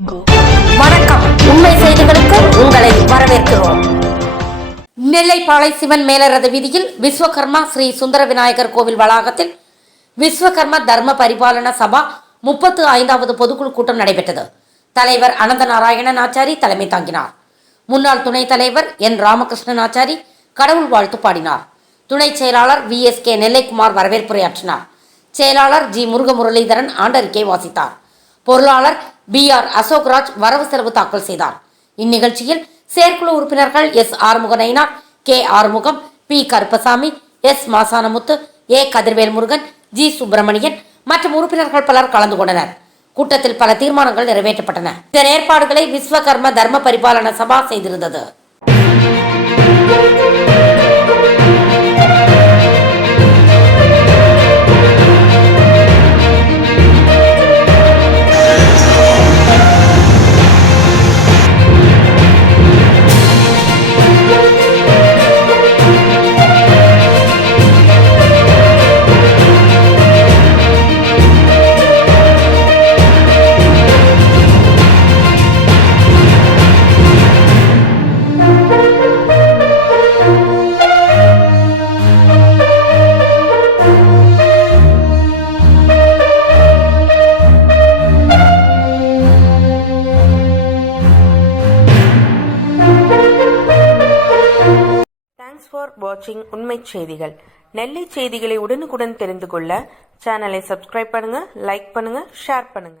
வணக்கம். உண்மை செய்திகளுக்கு உங்களை வரவேற்கிறோம். நெல்லை பாளை சிவன் மேலரத வீதியில் விஸ்வகர்மா ஸ்ரீ சுந்தர விநாயகர் கோவில் வளாகத்தில் விஸ்வகர்ம தர்ம பரிபாலன சபா 35வது பொதுக்குழு கூட்டம் நடைபெற்றது. தலைவர் அனந்த நாராயணன் ஆச்சாரி தலைமை தாங்கினார். முன்னாள் துணைத் தலைவர் என் ராமகிருஷ்ணன் ஆச்சாரி கடவுள் வாழ்த்து பாடினார். துணை செயலாளர் VSK நெல்லைக்குமார் வரவேற்புரையாற்றினார். செயலாளர் G முருகமுரளிதரன் ஆண்டறிக்கை வாசித்தார். பொருளாளர் BR அசோக்ராஜ் வரவு செலவு தாக்கல் செய்தார். இந்நிகழ்ச்சியில் செயற்குழு உறுப்பினர்கள் S Arumuganainar, K Arumugam, P Karuppasamy, S Masanamuthu, A Kathirvel Murugan, G Subramanian மற்றும் உறுப்பினர்கள் பலர் கலந்து கொண்டனர். கூட்டத்தில் பல தீர்மானங்கள் நிறைவேற்றப்பட்டன. இதன் ஏற்பாடுகளை விஸ்வகர்ம தர்ம பரிபாலன சபா செய்திருந்தது. தேங்க்ஸ் ஃபார் வாட்சிங் உண்மை செய்திகள். நெல்லை செய்திகளை உடனுக்குடன் தெரிந்து கொள்ள சேனலை சப்ஸ்கிரைப் பண்ணுங்க, லைக் பண்ணுங்க, ஷேர் பண்ணுங்க.